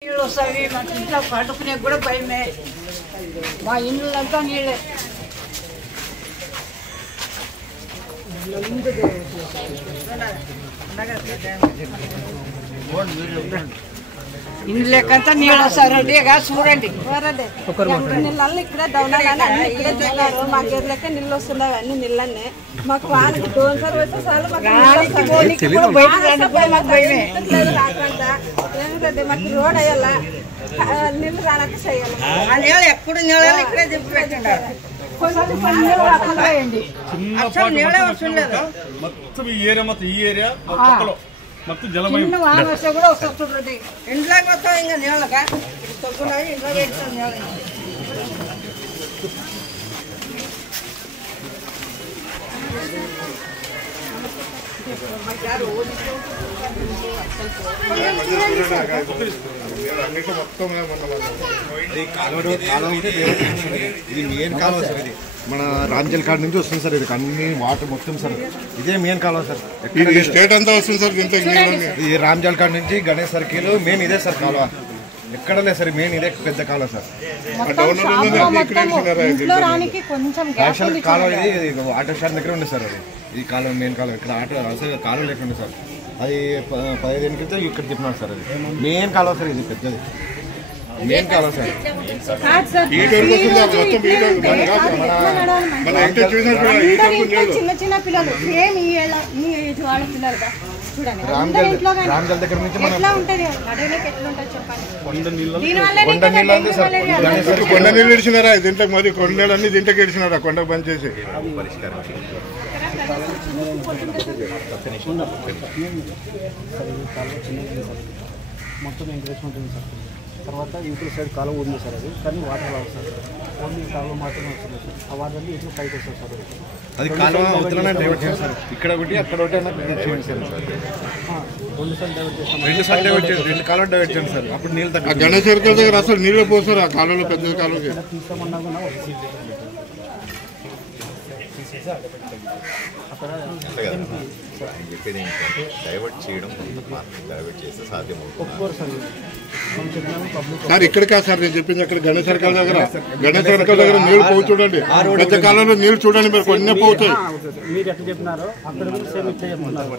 నీళ్ళు వస్తాయి, మా ఇంట్లో పడుకునే కూడా భయమే, మా ఇళ్ళంతా నీళ్ళే. ఇండ్లు లెక్కంతా నీళ్ళు వస్తాయి, రెడీగా చూడండి. నీళ్ళు ఇక్కడ దౌనాలని అన్ని ఇక్కడే చూడారు. మాకు ఎదులెక్క నీళ్ళు వస్తున్నాయి, అన్ని నీళ్ళనే మాకు వానికి దోన్సారి వస్తే చాలు మాకు ఏమిటంటే మాకు రోడ్ అయ్యాలా, నీళ్ళు రానక చేయాలి. ఎప్పుడు నీళ్ళు ఇక్కడే దింపి పెట్టండి. మొత్తం ఈ ఏరియా మొత్తం మొత్తం జలమయం కూడా వస్తుంది. ఇంట్లోకి మొత్తం ఇంకా నీళ్ళగా తగ్గున్నాయి, ఇంట్లో పెడతాం నీళ్ళు. ఇది మెయిన్ కాలువ సార్. ఇది మన రాంజల్ కాడ నుంచి వస్తుంది సార్. ఇది అన్ని వాటర్ మొత్తం సార్. ఇదే మెయిన్ కాలువ సార్. స్టేట్ అంతా వస్తుంది సార్. ఈ రాంజల్ కాడ నుంచి గణేష్ సర్కిల్ మెయిన్ ఇదే సార్ కాలువ. ఎక్కడ లేదు సార్, మెయిన్ ఇదే పెద్ద కాలువ సార్. యాక్చువల్ కాలువ ఇది ఆటో స్టాండ్ దగ్గర ఉంది సార్. అది ఈ కాలువ మెయిన్ కాలువ. ఇక్కడ ఆటో అసలు కాలువ లేకుండా సార్. అది 15 క్రితం ఇక్కడ చెప్పినారు సార్. అది మెయిన్ కాలువ సార్. ఇది పెద్దది మెయిన్ కాలువ సార్. చిన్న చిన్న పిల్లలు రామ్జల్ దగ్గర నుంచి ఎట్లా ఉంటుంది ఎట్లా ఉంటుంది చెప్పండి. కొండ నీళ్ళు ఇడిచినారా దీంట్లో? మరి కొండ నీళ్ళన్నీ దీంట్లోకి ఇడిచినారా? కొండకు బంద్ చేసి మొత్తం ఎంకరేజ్మెంట్ ఉంది సార్. తర్వాత యూట్యూబ్ సైడ్ కాలువ ఉంది సార్. అది కానీ వాటర్ రావు సార్. ఓన్లీ కాలువ మాత్రమే వస్తుంది సార్. ఆ వాటర్ అన్ని ఇట్లా పైకి వస్తుంది సార్. అది కాలువ అవుతున్నా డైవర్ట్ చేయండి సార్. ఇక్కడ ఒకటి అక్కడ ఒకటి చేయండి సార్. 2 సార్లు డైవర్ట్ చేస్తాం. 2 సార్లు డైవర్ట్ చేయండి. 2 కాలువ డైవర్ట్ చేయండి సార్. అప్పుడు నీళ్ళు తగ్గ గణేష్ సర్కిల్ దగ్గర అసలు నీళ్ళు పోస్తారు. ఆ కాలువలో పెద్ద కాలువకి తీసుకోమన్నా కూడా చెప్పేది ఏంటంటే డైవర్ట్ చేయడం డైవర్ట్ చేస్తే సాధ్యమవుతుంది సార్. ఇక్కడ కాదు సార్ నేను చెప్పింది. అక్కడ గణేష్ సర్కిల్ దగ్గర నీళ్ళు పోవు చూడండి. పెద్ద కాలంలో నీళ్ళు చూడండి. మీరు కొన్ని పోతాయి. మీరు ఎట్లా చెప్పినారో అక్కడ సేమ్ ఇట్లా చెప్తున్నారు.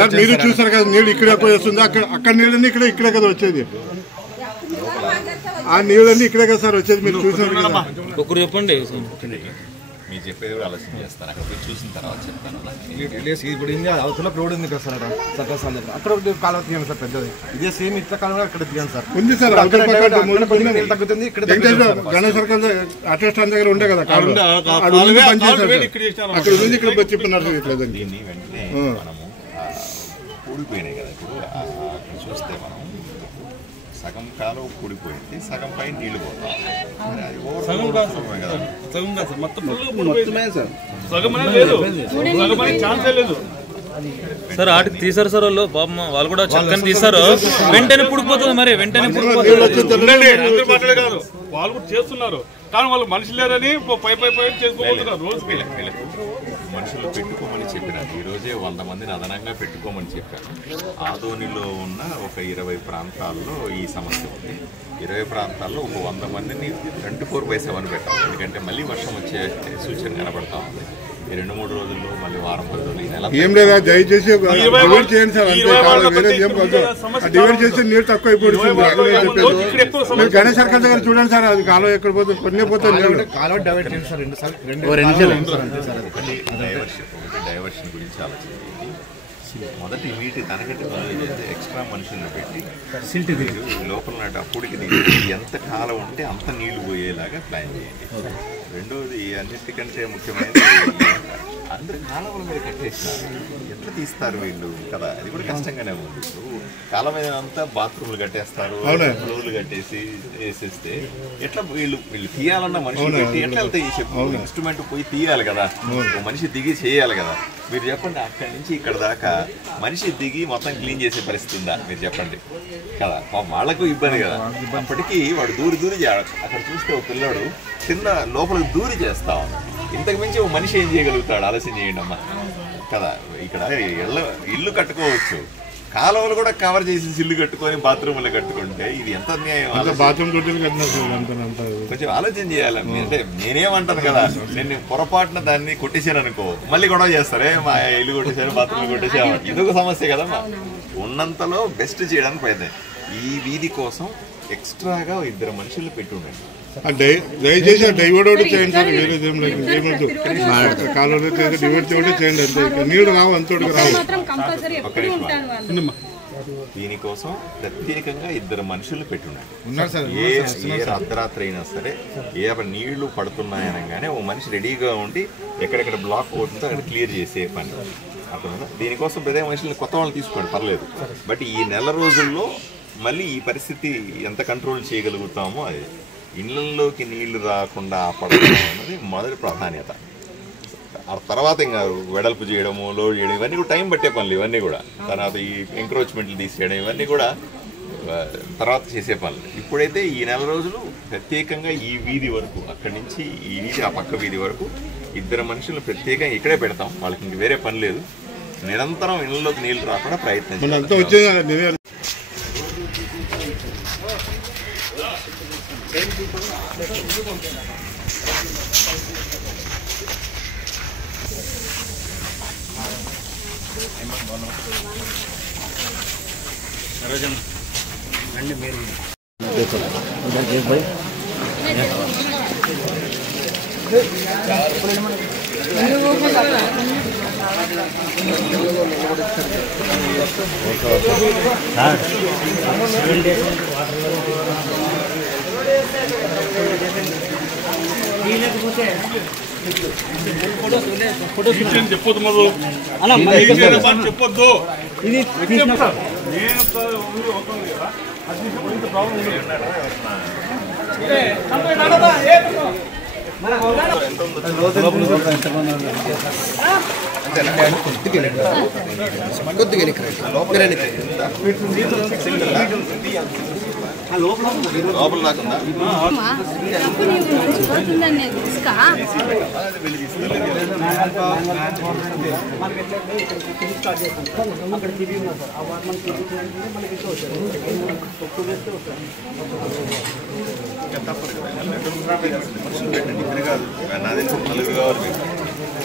సార్ మీరు చూసారు కదా నీళ్ళు ఇక్కడే పోయేస్తుంది. అక్కడ నీళ్ళన్నీ ఇక్కడే కదా వచ్చేది. ఆ నీళ్ళన్నీ ఇక్కడే కదా సార్ వచ్చేది. మీరు చూసారు కదా. ఒకరు చెప్పండి. మీరు చెప్పేది కూడా ఆలోచన చేస్తాను. అక్కడ పోయి చూసిన తర్వాత చెప్తాను. ఇప్పుడు అవతల రోడ్ ఉంది కదా సార్. సర్కసాల దగ్గర అక్కడ కాలువ తీయండి సార్ పెద్దది. ఇదే సేమ్ ఇట్లా కాలువ అక్కడ తీయండి సార్. ఉంది సార్. తగ్గుతుంది. ఇక్కడ గణేష్ సర్కిల్ ఆటో స్టాండ్ దగ్గర ఉండే కదా కాలువ. అక్కడ ఉంది. ఇక్కడ చెప్పినారు. దీన్ని వెంటనే మనము కూడిపోయినాయి కదా. ఇప్పుడు చూస్తే మనం సగం కాలువ కూడిపోయింది, సగం పై నీళ్లు పోతాం. సార్ ఆటికి తీసారు సార్ వాళ్ళు. పాపం వాళ్ళు కూడా చక్కని తీసారు. వెంటనే పుడిపోతుంది. మరి వెంటనే మాట్లాడే కాదు, వాళ్ళు కూడా చేస్తున్నారు. కానీ వాళ్ళు మనుషులు లేరని పై చేసుకోబోతున్నారు. రోజుకి మనుషులు పెట్టుకోమని చెప్పినారు. ఈరోజే 100 మందిని అదనంగా పెట్టుకోమని చెప్పారు. ఆదోనిలో ఉన్న ఒక 20 ప్రాంతాల్లో ఈ సమస్య ఉంది. 20 ప్రాంతాల్లో ఒక 100 మందిని 24/7 పెట్టాలి. ఎందుకంటే మళ్ళీ వర్షం వచ్చే సూచన కనబడతా ఉంది. ఈ 2-3 రోజుల్లో మళ్ళీ వారం 10 రోజులు ఏం లేదా దయచేసి డివైడ్ చేయండి సార్. డివైడ్ చేసి నీరు తక్కువ అయిపోతుంది. మీరు గణేష్ సర్కిల్ దగ్గర చూడండి సార్. అది కాలువ ఎక్కడ పోతుంది? కొన్ని పోతుంది. కాలువ డైవర్ట్ చేయండి సార్. 2 సార్లు డైవర్షన్ గురించి ఆలోచించి మొదటి వీటి దానికంటే చేస్తే ఎక్స్ట్రా మనుషులను పెట్టి లోపల అప్పుడికి ఎంత కాలం ఉంటే అంత నీళ్లు పోయేలాగా ప్లాన్ చేయండి. రెండోది అన్నిటికంటే ముఖ్యమైనది అందరు కాలువల మీద కట్టేసినారు. ఎట్లా తీస్తారు వీళ్ళు కదా? అది కూడా కష్టంగానే ఉంది. కాలం మీద అంతా బాత్రూమ్లు కట్టేస్తారు, ఫ్లోర్లు కట్టేసి వేసేస్తే ఎట్లా వీళ్ళు తీయాలన్న మనుషులు పెట్టి ఎట్లా వెళ్తాయి? చెప్పు, ఇన్స్ట్రుమెంట్ పోయి తీయాలి కదా, మనిషి దిగి చేయాలి కదా. మీరు చెప్పండి, అక్కడి నుంచి ఇక్కడ దాకా మనిషి దిగి మొత్తం క్లీన్ చేసే పరిస్థితి ఉందా? మీరు చెప్పండి కదా. వాళ్ళకు ఇబ్బంది కదా. అప్పటికీ వాడు దూరి అక్కడ చూస్తే ఒక పిల్లాడు కింద లోపలికి దూరి చేస్తా ఇంతకు మించి ఒక మనిషి ఏం చేయగలుగుతాడు? ఆలోచన చేయండి అమ్మా కదా. ఇక్కడ ఇల్లు కట్టుకోవచ్చు, కాలువలు కూడా కవర్ చేసి ఇల్లు కట్టుకొని బాత్రూమ్లు కట్టుకుంటే ఇది ఎంత అన్యాయం? కొంచెం ఆలోచన చేయాలి. అంటే నేనేమంటాను కదా, నేను పొరపాటున దాన్ని కొట్టేశాను అనుకో, మళ్ళీ గొడవ చేస్తారే మా ఇల్లు కొట్టేశారు బాత్రూమ్ కొట్టేసాను, ఇదొక సమస్య కదమ్మా. ఉన్నంతలో బెస్ట్ చేయడానికి ప్రయత్నం. ఈ వీధి కోసం ఎక్స్ట్రాగా 2 మనుషులు పెట్టి ఉండండి. దయచేసి డైవర్ట్ ఒకటి చేయండి సార్, వేరేదేం లేదు, ఏమొద్దు. కాలువలో డివర్ట్ చేయండి అంతే, నీళ్ళు రావు అంతటికి రావు. దీనికోసం ప్రత్యేకంగా 2 మనుషులు పెట్టి ఉండండి. ఏ అర్ధరాత్రి అయినా సరే, ఏ నీళ్లు పడుతున్నాయనగానే ఓ మనిషి రెడీగా ఉండి ఎక్కడెక్కడ బ్లాక్ అవుతుందో అక్కడ క్లియర్ చేసే పని. అర్థమైందా? దీనికోసం ప్రతి మనుషులు కొత్త వాళ్ళు తీసుకోండి, పర్లేదు. బట్ ఈ నెల రోజుల్లో మళ్ళీ ఈ పరిస్థితి ఎంత కంట్రోల్ చేయగలుగుతామో అది. ఇళ్లలోకి నీళ్లు రాకుండా ఆపడం అన్నది మొదటి ప్రాధాన్యత. ఆ తర్వాత ఇంకా వెడల్పు చేయడము, లోడ్ చేయడం, ఇవన్నీ కూడా టైం పట్టే పనులు. ఇవన్నీ కూడా తర్వాత ఈ ఎంక్రోచ్మెంట్లు తీసేయడం, ఇవన్నీ కూడా తర్వాత చేసే పనులు. ఇప్పుడైతే ఈ నెల రోజులు ప్రత్యేకంగా ఈ వీధి వరకు, అక్కడి నుంచి ఈ వీధి ఆ పక్క వీధి వరకు 2 మనుషులు ప్రత్యేకంగా ఇక్కడే పెడతాం. వాళ్ళకి ఇంక వేరే పని లేదు. నిరంతరం ఇళ్లలోకి నీళ్లు రాకుండా ప్రయత్నం చేస్తాం. చెప్పొద్దు మొదలు చెప్పొద్దు.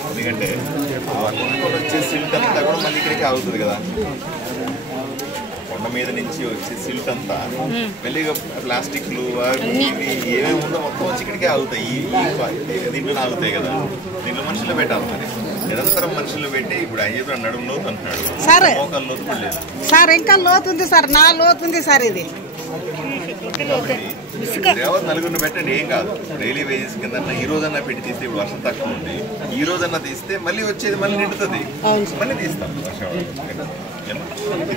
ఎందుకంటే వచ్చే సిల్ట్ అంతా కూడా మళ్ళీ ఇక్కడికి ఆగుతుంది కదా. కొండ మీద నుంచి వచ్చే సిల్ట్ అంతా మెల్లిగా ప్లాస్టిక్లు అవి ఏమేమి ఉందో మొత్తం వచ్చి ఇక్కడికే ఆగుతాయి. దీంట్లో ఆగుతాయి కదా. దీంట్లో మనుషులు పెట్టాలి. మరి నిరంతరం మనుషులు పెట్టి ఇప్పుడు ఆయన చెప్పిన నడుము లోతు అంటున్నాడు, మోకాలు లోతు పడలేదు సార్. ఇంకా లోతు ఉంది సార్, నా లోతు ఉంది సార్. ఇది నలుగురిని పెట్టండి, ఏం కాదు. డైలీ వేజెస్ కింద ఈ రోజన్నా పెట్టి తీస్తే ఇప్పుడు వర్షం తక్కువ ఉంది, ఈ రోజన్నా తీస్తే మళ్ళీ వచ్చేది మళ్ళీ నిండుతుంది, మళ్ళీ తీస్తాం. వర్షం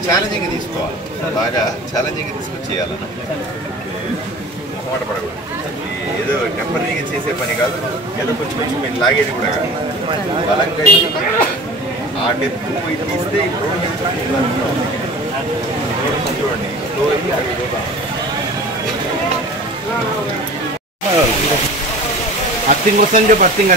ఛాలెంజింగ్ తీసుకోవాలి, బాగా ఛాలెంజింగ్ తీసుకొచ్చేయాలన్న మాట పడకూడదు. ఏదో టెంపరీగా చేసే పని కాదు, ఏదో కొంచెం కొంచెం మీరు లాగేది కూడా కాదు. బలంగా ఆ డెప్త్ ఇది తీస్తే ఇప్పుడు చూడండి అర్థింగ్ వస్తాను చెప్పు. అర్థింగ్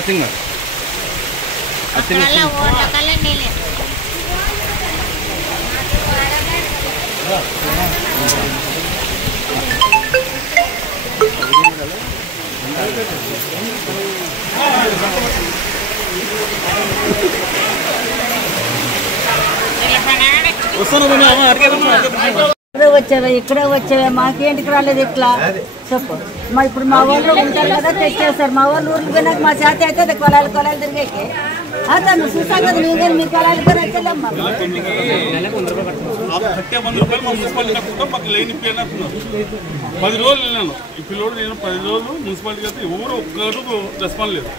ఇక్కడే వచ్చావే మాకేంటికి రాలేదు ఇట్లా చెప్పు. ఇప్పుడు మా వాళ్ళు ఉంటారు కదా, తెచ్చేస్తారు. మా వాళ్ళు ఊరికి పోయినాక మా చేత అయితే కొలాలు తిరిగేకి అతను చూసాం కదా. నువ్వు మీ కొలాలు వచ్చేదమ్మా. కట్టే 100 రూపాయలు మా మున్సిపాలిటీ కట్టుకుంటాం. మాకు లేని పేరు అంటున్నారు. 10 రోజులు వెళ్ళాను. ఈ పిల్లోడు నేను 10 రోజులు మున్సిపాలిటీ అయితే ఎవరు ఒక్కరు రెస్పాన్స్ లేదు.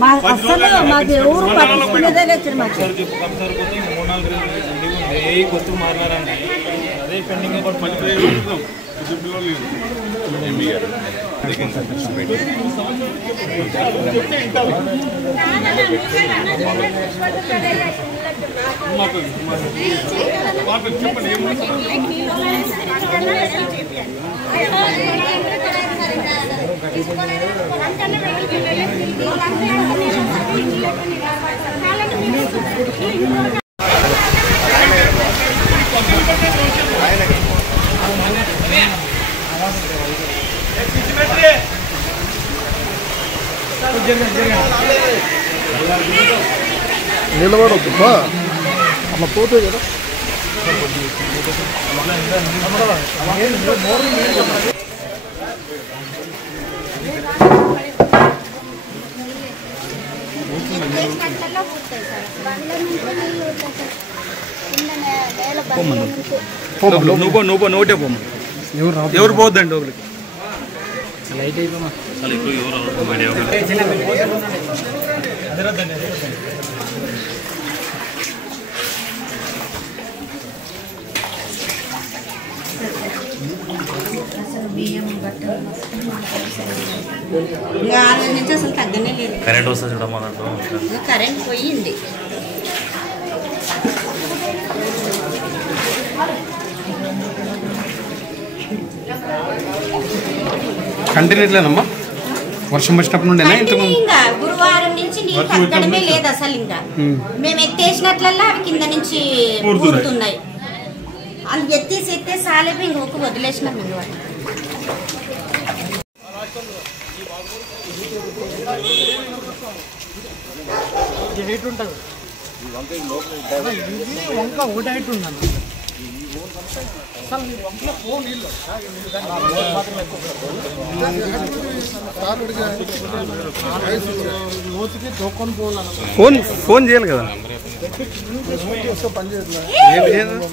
మాకు ఎవరు పట్టించుకునేదే లేదు. మాకు కొత్తగా మాట్లాడారండి, అదే పెండింగ్. చెప్పండి. నిలబడొద్దు అట్లా పోతే కదా నువ్వు నోటే పోమ్మ ఎవరు పోద్దండి ఒకరికి లైట్ అయిపోమా అసలు ఇప్పుడు ఇంకా 6 రోజుల నుంచి అసలు తగ్గనే లేదు. కరెంట్ వస్తుంది చూడమ్మా దాంట్లో కరెంట్ పోయింది. కంటిన్యూట్లేనమ్మా వర్షం వచ్చినప్పుడు నుండేనా ఇంతకు ఇంకా గురువారం నుంచి నీళ్ళు తగ్గడమే లేదు అసలు. ఇంకా మేము ఎత్తేసినట్లల్లా అవి కింద నుంచి పూరుతున్నాయి. వాళ్ళు ఎత్తేసి సాలేపి ఇంకొక వదిలేసినాం మేము వాళ్ళు. హైట్ ఉంటుంది వంక ఒకటి హైట్ ఉందన్న ఫోన్ చేయాలి కదా పని చేయట్లేదు.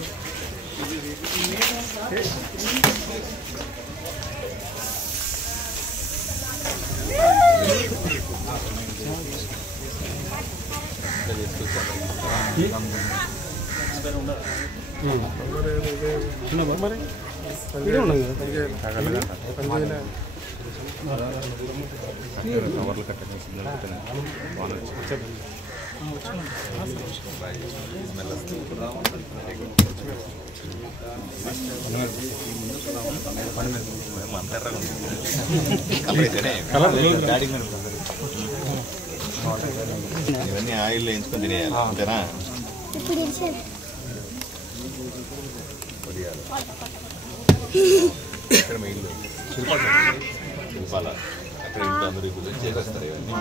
ఇవన్నీ ఆయిల్లో ఎంచుకొని తినేయాలి అంతేనా? ఇక్కడ మీ ఇల్లు శిల్పాల అక్కడ ఇంట్లో అందరూ చేసేస్తారు ఇవన్నీ.